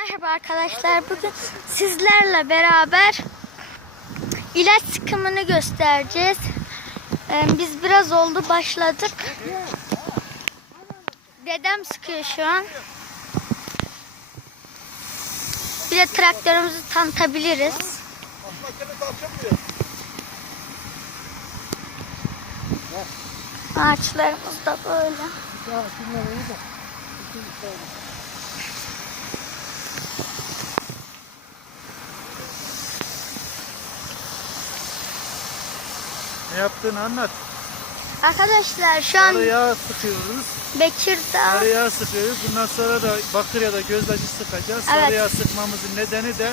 Merhaba arkadaşlar. Bugün sizlerle beraber ilaç sıkımını göstereceğiz. Ee, Biz biraz oldu başladık. Dedem sıkıyor şu an. Bir de traktörümüzü tanıtabiliriz. Ağaçlarımız da böyle. Ne yaptığını anlat. Arkadaşlar şu an Sarı yağ sıkıyoruz. Bekirdağ Sarı yağ sıkıyoruz. Bundan sonra da bakır ya da gözdaşı sıkacağız. Evet. Sarı yağ sıkmamızın nedeni de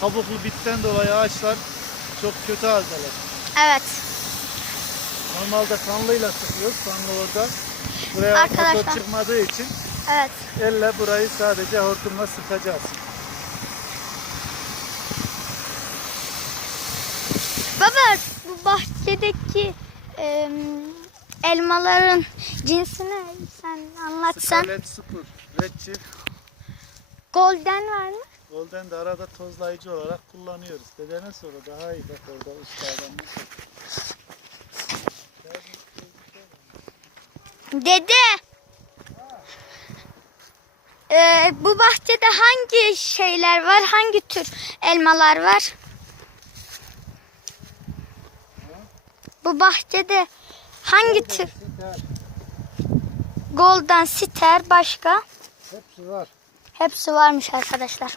kabuklu bitten dolayı ağaçlar çok kötü haldeler. Evet. Normalde kanlıyla sıkıyoruz. Kanlı orada. Buraya Arkadaşlar. çıkmadığı için Evet. elle burayı sadece hortumla sıkacağız. Baba bahçedeki em, elmaların cinsini sen anlatsan. Scarlet Super, Red Chip, Golden var mı? Golden de arada tozlayıcı olarak kullanıyoruz. Dedene sonra daha iyi bak orada ustadan. Dede. Ee, bu bahçede hangi şeyler var? Hangi tür elmalar var? Bu bahçede hangi tür? Golden, Siter, başka? Hepsi var. Hepsi varmış arkadaşlar.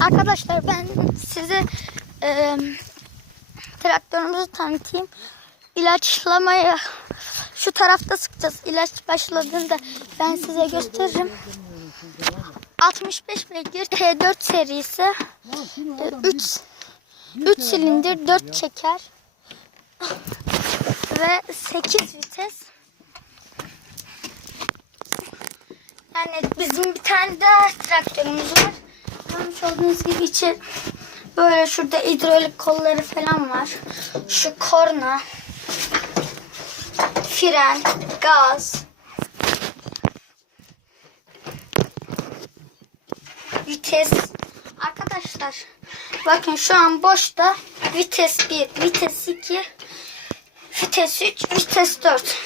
Arkadaşlar ben size e, traktörümüzü tanıtayım. İlaçlamayı şu tarafta sıkacağız. İlaç başladığında ben size gösteririm. 65 beygir T4 serisi 3 3 silindir 4 çeker ve 8 vites Yani bizim bir tane daha traktörümüz var. Görmüş olduğunuz gibi içi böyle şurada hidrolik kolları falan var. Şu korna, fren, gaz, vites. Arkadaşlar bakın şu an boşta vites 1, vites 2, vites 3, vites 4.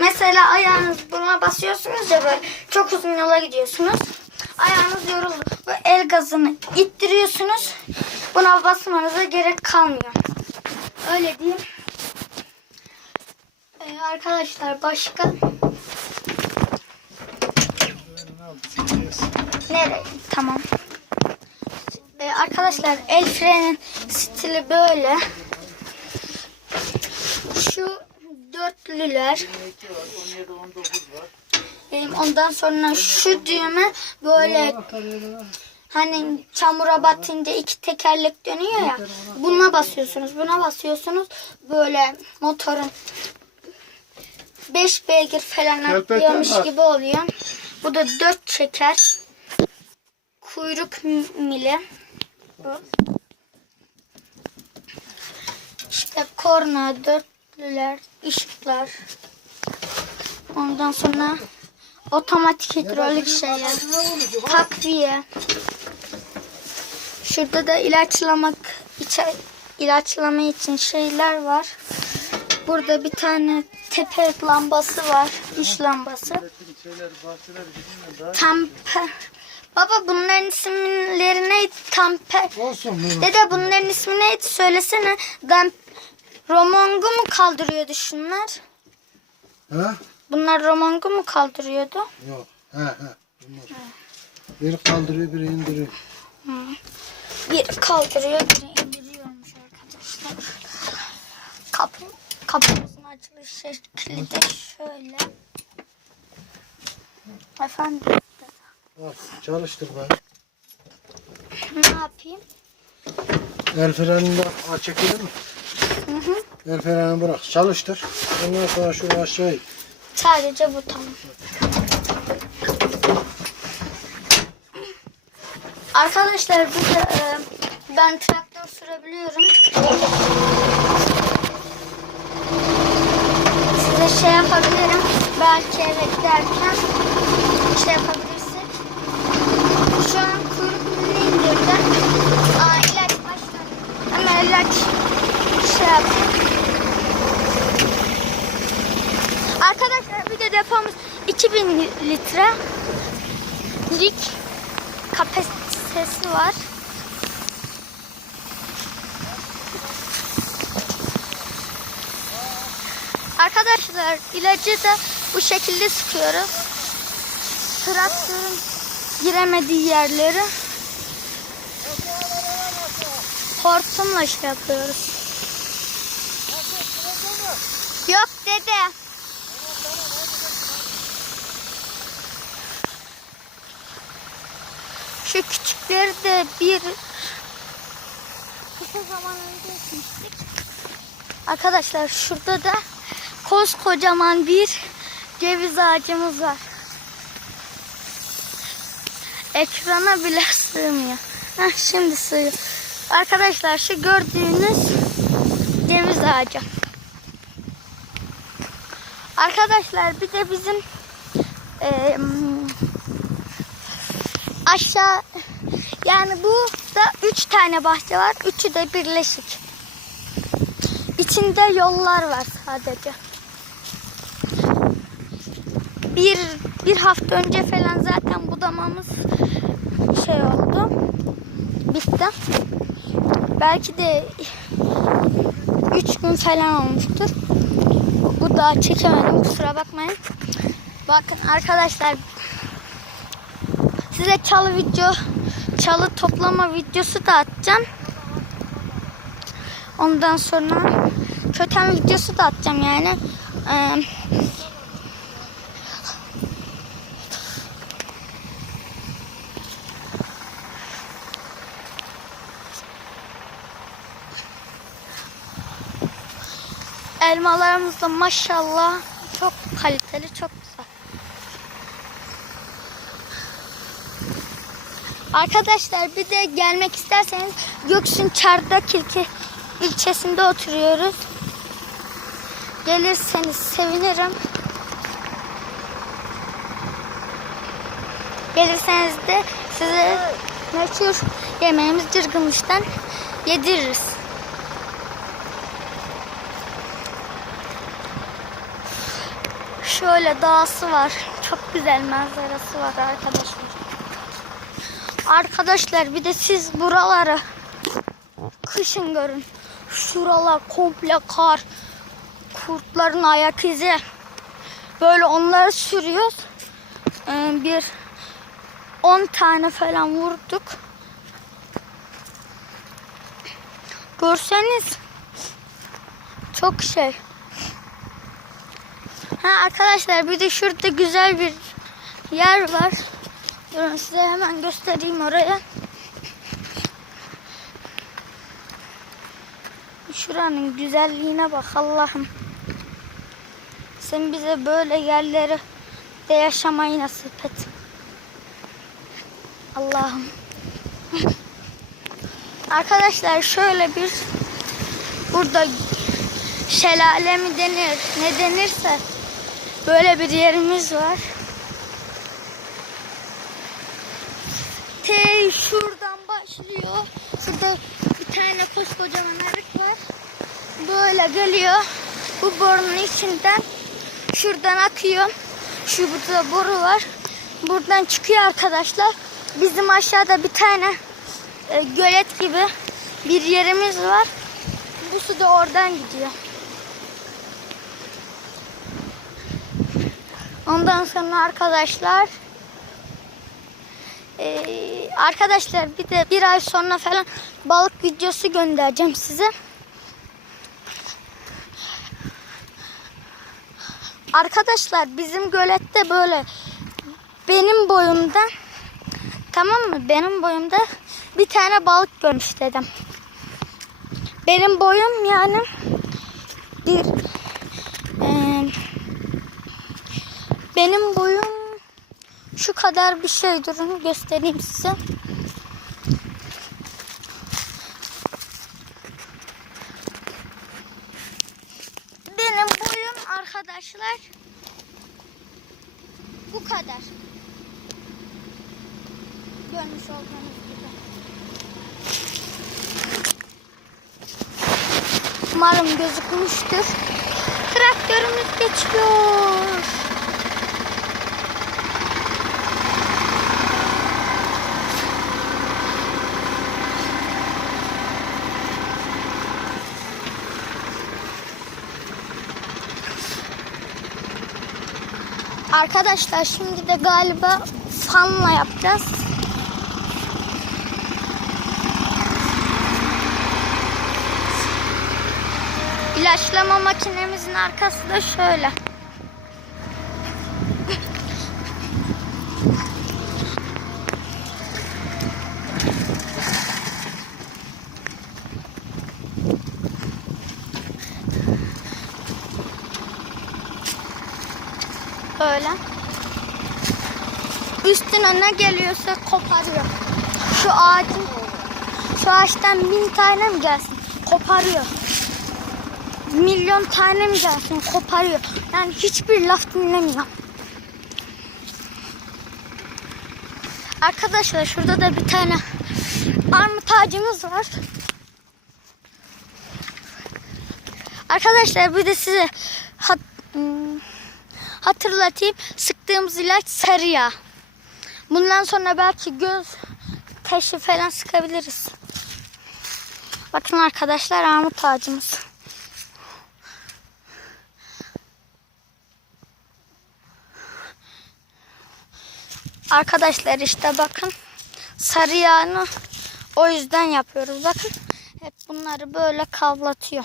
Mesela ayağınız buna basıyorsunuz ya böyle çok uzun yola gidiyorsunuz. Ayağınız yoruldu. Bu el gazını ittiriyorsunuz. Buna basmanıza gerek kalmıyor. Öyle diyeyim. Ee, arkadaşlar başka nereye? Tamam. Ee, arkadaşlar el frenin stili böyle. Şu dörtlüler. 22 var, 17, 19 var. Benim ondan sonra şu düğme böyle hani çamura batınca iki tekerlek dönüyor ya. Buna basıyorsunuz. Buna basıyorsunuz. Böyle motorun 5 beygir falan atlıyormuş gibi oluyor. Bu da 4 çeker. Kuyruk mili. Bu. İşte korna, dörtlüler, ışıklar. Ondan sonra otomatik hidrolik şeyler. Takviye. Şurada da ilaçlamak içe, ilaçlama için şeyler var. Burada bir tane tepe lambası var. iş lambası. Tamper. Baba bunların isimleri neydi? Tamper. Dede bunların ismi neydi? Söylesene. Ben Romongu mu kaldırıyordu şunlar? Ha? Bunlar Romongu mu kaldırıyordu? Yok. He he. Bunlar. Biri kaldırıyor, biri indiriyor. Biri kaldırıyor, biri indiriyormuş arkadaşlar. Kapı, kapımızın açılış şekli de şöyle. Efendim Bak çalıştır be. ne yapayım? El frenini aç çekilir mi? Hı bırak. Çalıştır. Ondan sonra şunu aşağı in. Sadece bu tamam. Arkadaşlar burada e, ben traktör sürebiliyorum. Size şey yapabilirim. Belki eve giderken şey yapabilirsek. Şu an kuyruk indirdim. Aa, ilaç başladı. Ama ilaç şey Arkadaşlar bir de depomuz 2000 litre lik kapasitesi var. Arkadaşlar ilacı da bu şekilde sıkıyoruz. Traktörün giremediği yerleri hortumla şey yapıyoruz. Dede. Şu küçükleri de bir kısa zaman önce ekmiştik. Arkadaşlar şurada da koskocaman bir ceviz ağacımız var. Ekrana bile sığmıyor. Heh, şimdi sığıyor. Arkadaşlar şu gördüğünüz ceviz ağacı. Arkadaşlar bir de bizim eee, aşağı yani bu da üç tane bahçe var. Üçü de birleşik. İçinde yollar var sadece. Bir, bir hafta önce falan zaten budamamız şey oldu. Bitti. Belki de üç gün falan olmuştur. Bu da çekemedim kusura bakmayın. Bakın arkadaşlar size çalı video çalı toplama videosu da atacağım. Ondan sonra köten videosu da atacağım yani. Ee, elmalarımız da maşallah çok kaliteli, çok güzel. Arkadaşlar bir de gelmek isterseniz Göksun Çardak ilçesinde oturuyoruz. Gelirseniz sevinirim. Gelirseniz de size meşhur yemeğimiz cırgımıştan yediririz. Şöyle dağısı var. Çok güzel manzarası var arkadaşlar. Arkadaşlar bir de siz buraları kışın görün. Şuralar komple kar. Kurtların ayak izi. Böyle onları sürüyoruz. Ee, bir 10 tane falan vurduk. Görseniz çok şey. Ha arkadaşlar bir de şurada güzel bir yer var. Durun size hemen göstereyim oraya. Şuranın güzelliğine bak Allah'ım. Sen bize böyle yerleri de yaşamayı nasip et. Allah'ım. Arkadaşlar şöyle bir burada şelale mi denir ne denirse böyle bir yerimiz var. T şuradan başlıyor. Şurada bir tane koskocaman arık var. Böyle geliyor. Bu borunun içinden şuradan akıyor. Şu burada boru var. Buradan çıkıyor arkadaşlar. Bizim aşağıda bir tane e, gölet gibi bir yerimiz var. Bu su da oradan gidiyor. Ondan sonra arkadaşlar ee, arkadaşlar bir de bir ay sonra falan balık videosu göndereceğim size. Arkadaşlar bizim gölette böyle benim boyumda tamam mı? Benim boyumda bir tane balık görmüş dedim. Benim boyum yani bir benim boyum şu kadar bir şey durun göstereyim size. Benim boyum arkadaşlar bu kadar. Görmüş olduğunuz gibi. Umarım gözükmüştür. Traktörümüz geçiyor. Arkadaşlar şimdi de galiba fanla yapacağız. İlaçlama makinemizin arkası da şöyle. Böyle. Üstüne ne geliyorsa koparıyor. Şu ağacın şu ağaçtan bin tane mi gelsin? Koparıyor. Milyon tane mi gelsin? Koparıyor. Yani hiçbir laf dinlemiyor. Arkadaşlar şurada da bir tane armut ağacımız var. Arkadaşlar bir de size hat, hmm, hatırlatayım. Sıktığımız ilaç sarı yağ. Bundan sonra belki göz taşı falan sıkabiliriz. Bakın arkadaşlar armut ağacımız. Arkadaşlar işte bakın sarı yağını o yüzden yapıyoruz. Bakın hep bunları böyle kavlatıyor.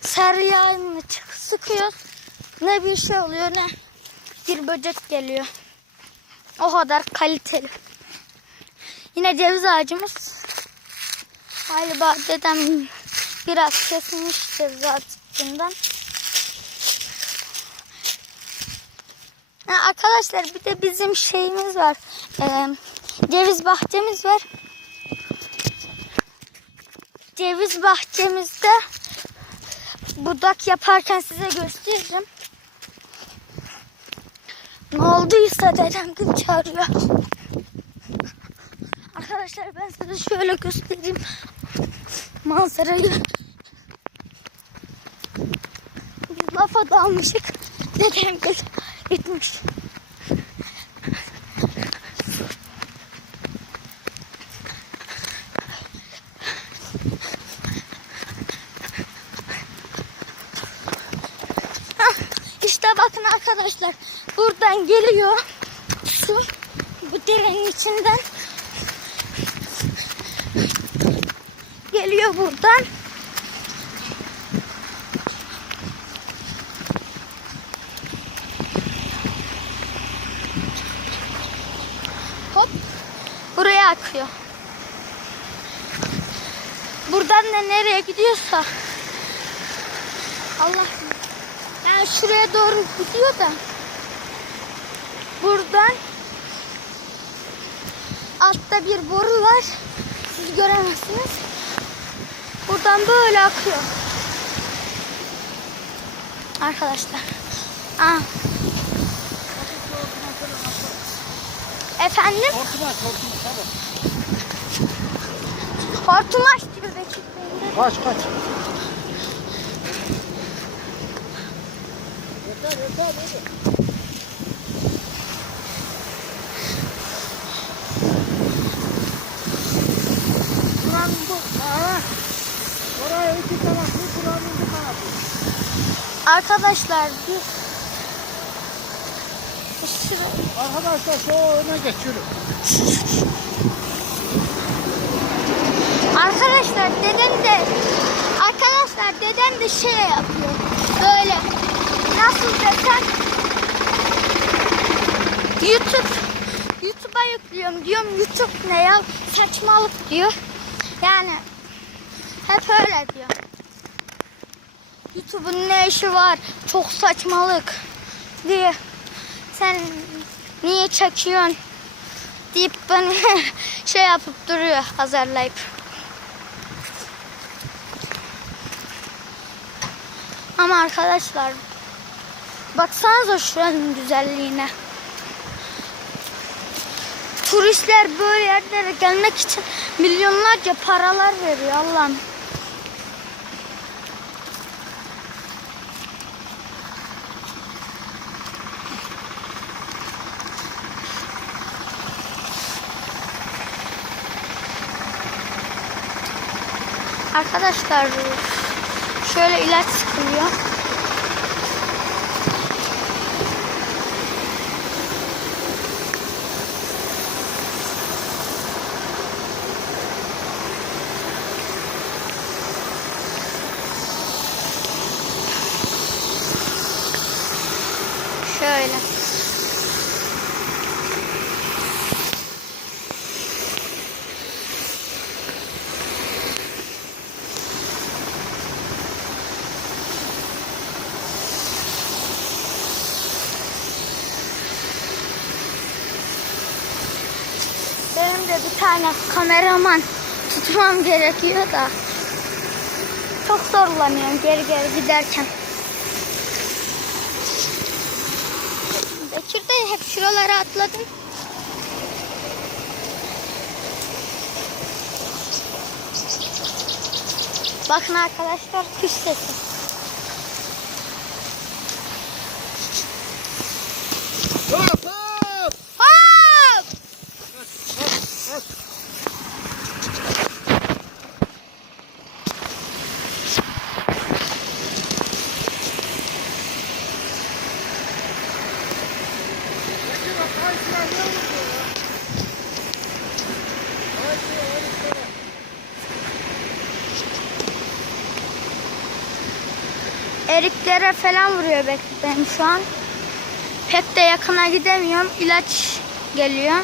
Sarı yağını sıkıyoruz. Ne bir şey oluyor ne bir böcek geliyor. O kadar kaliteli. Yine ceviz ağacımız. Galiba dedem biraz kesmiş ceviz ağacından. Ha, arkadaşlar bir de bizim şeyimiz var. Ee, ceviz bahçemiz var. Ceviz bahçemizde budak yaparken size göstereceğim. Ne olduysa dedem gün çağırıyor. Arkadaşlar ben size şöyle göstereyim manzarayı. Biz lafa dalmışık. Dedem gün gitmiş. Hah, İşte bakın arkadaşlar buradan geliyor. Su bu derenin içinden. Geliyor buradan. Hop buraya akıyor. Buradan da nereye gidiyorsa. Allah yani şuraya doğru gidiyor da buradan altta bir boru var. Siz göremezsiniz. Buradan böyle akıyor. Arkadaşlar. Aa. Efendim? Hortum aç, hortum aç. Hadi. Hortum aç diyor Bekir Bey. Kaç kaç. Yeter yeter hadi. Buranın bu. Ha. Buranın bir. Arkadaşlar Şuraya- Arkadaşlar şu öne geç yürü. Arkadaşlar dedem de arkadaşlar dedem de şey yapıyor. Böyle nasıl desem YouTube YouTube'a yüklüyorum diyorum YouTube ne ya saçmalık diyor. Yani hep öyle diyor. YouTube'un ne işi var? Çok saçmalık diye. Sen niye çekiyorsun? deyip bana şey yapıp duruyor azarlayıp. Ama arkadaşlar baksanıza şuranın güzelliğine. Turistler böyle yerlere gelmek için milyonlarca paralar veriyor Allah'ım. Arkadaşlar şöyle ilaç sıkılıyor. Benim de bir tane kameraman tutmam gerekiyor da. Çok zorlanıyorum geri geri giderken. Bekir de hep şuralara atladım. Bakın arkadaşlar kuş sesi. Hop hop. Hop! Peki bak kayısılar ne oldu ya? Kayısılar kayısılar. Eriklere falan vuruyor benim şu an. Pek de yakına gidemiyorum. İlaç geliyor.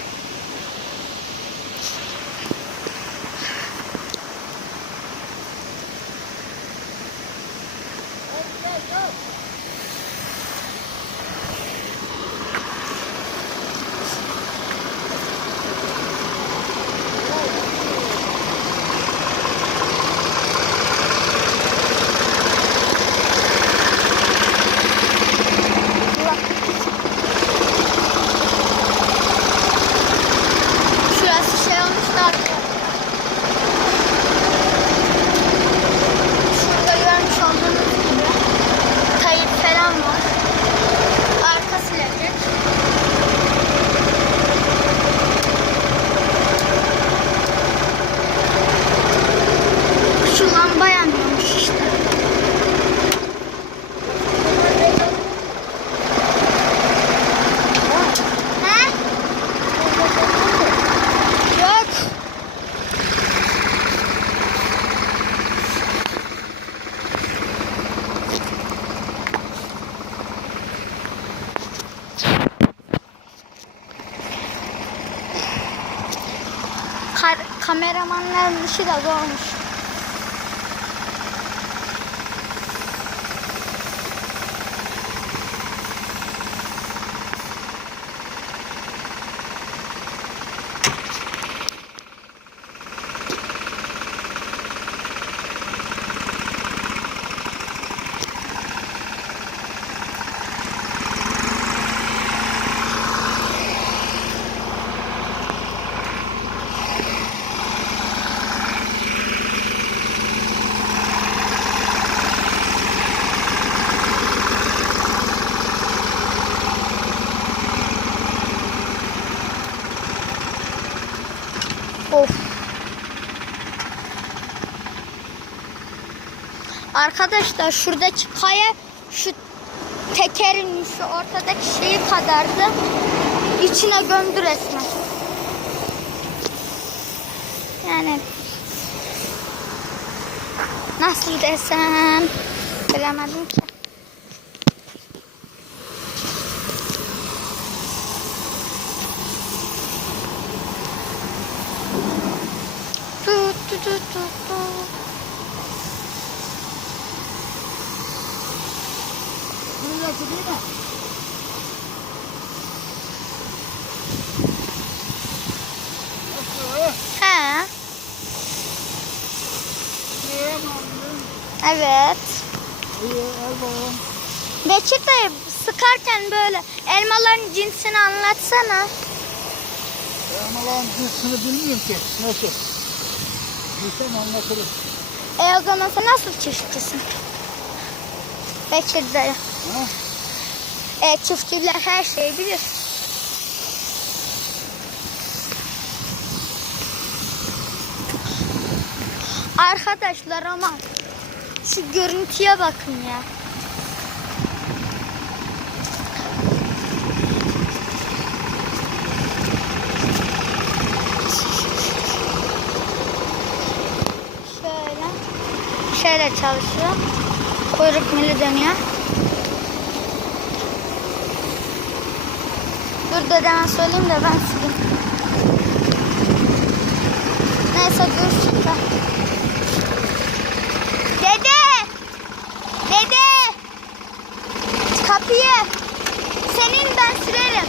Gel gel. Şurası şey olmuşlar. Şurada görmüş olduğunuz gibi kayıp falan var. Arka silecek. Şu lamba yanıyormuş işte. He? Yok. Kar- kameramanların işi de zormuş. Arkadaşlar şuradaki kaya şu tekerin şu ortadaki şeyi kadardı. İçine gömdü resmen. Yani nasıl desem bilemedim ki. Nasıl? He, Neye evet. İyi. Bekir dayı sıkarken böyle elmaların cinsini anlatsana. Elmaların cinsini bilmiyorum ki. Nasıl? Bilsem anlatırım. E o zaman sen nasıl çiftçisin? Bekir dayı. Ha? E çiftçiler her şeyi bilir. Arkadaşlar ama şu görüntüye bakın ya. Şöyle. Şöyle çalışıyor. Kuyruk mili dönüyor. Dur dedeme söyleyeyim de ben sileyim. Neyse dursun da. Dede! Dede! Kapıyı! Senin ben sürerim.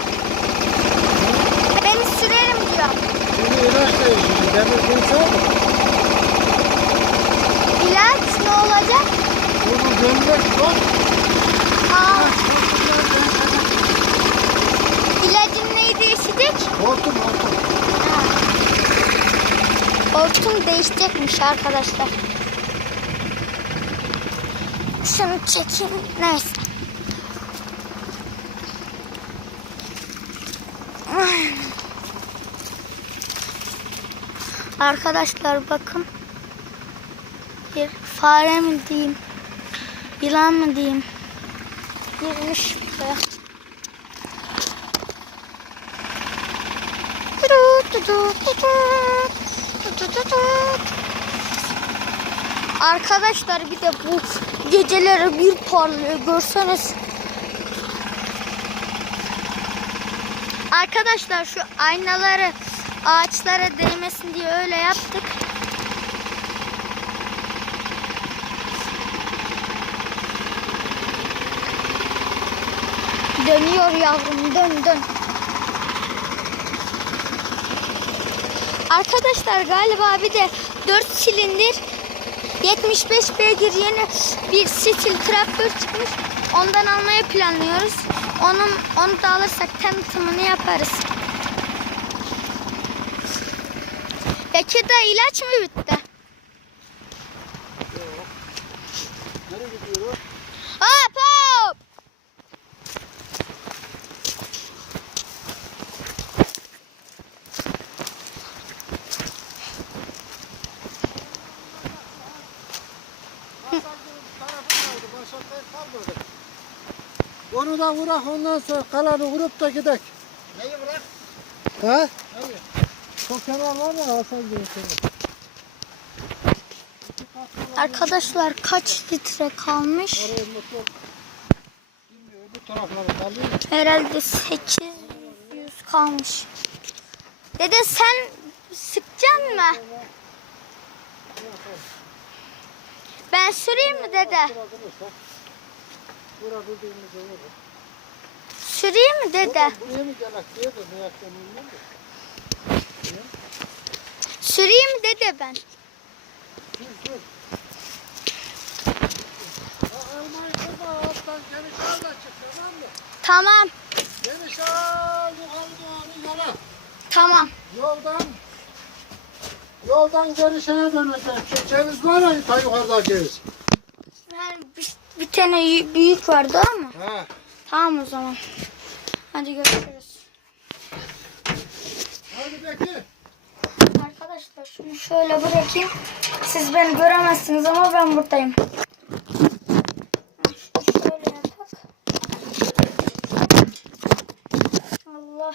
Beni sürerim diyor. Seni çek. Bak. Aa, ilacın neyi değişecek? Hortum hortum. Hortum değişecekmiş arkadaşlar. Şunu çekeyim. Neyse. Arkadaşlar bakın. Bir fare mi diyeyim? Yılan mı diyeyim? Girmiş buraya. Arkadaşlar bir de bu geceleri bir parlıyor görseniz. Arkadaşlar şu aynaları ağaçlara değmesin diye öyle yaptık. Dönüyor yavrum dön dön. Arkadaşlar galiba bir de 4 silindir 75 beygir yeni bir stil traktör çıkmış. Ondan almayı planlıyoruz. Onun onu da alırsak tanıtımını yaparız. Bekir'de ilaç mı bitti? Nereye gidiyor? Hop hop! Onu da vurak ondan sonra kalanı vurup da gidek. Neyi bırak? Ha? Çok kenar var ya Hasan kenar. Arkadaşlar kaç litre kalmış? Herhalde 800 kalmış. Dede sen sıkacaksın mı? Ben süreyim mi dede? Bırakıldığımızda olur. Süreyim mi dede? Buraya mı diye de. Süreyim mi dede ben? Elmayı kırma alttan geniş çık tamam mı? Tamam. Geniş al yukarı doğru yola. Tamam. Yoldan Yoldan gerişine döneceğim. Şu ceviz var ya yukarıda ceviz. Yani bir, bir tane büyük vardı ama. Ha. Tamam o zaman. Hadi görüşürüz. Hadi bekle. Arkadaşlar şunu şöyle bırakayım. Siz beni göremezsiniz ama ben buradayım. Şunu şöyle yapak. Allah.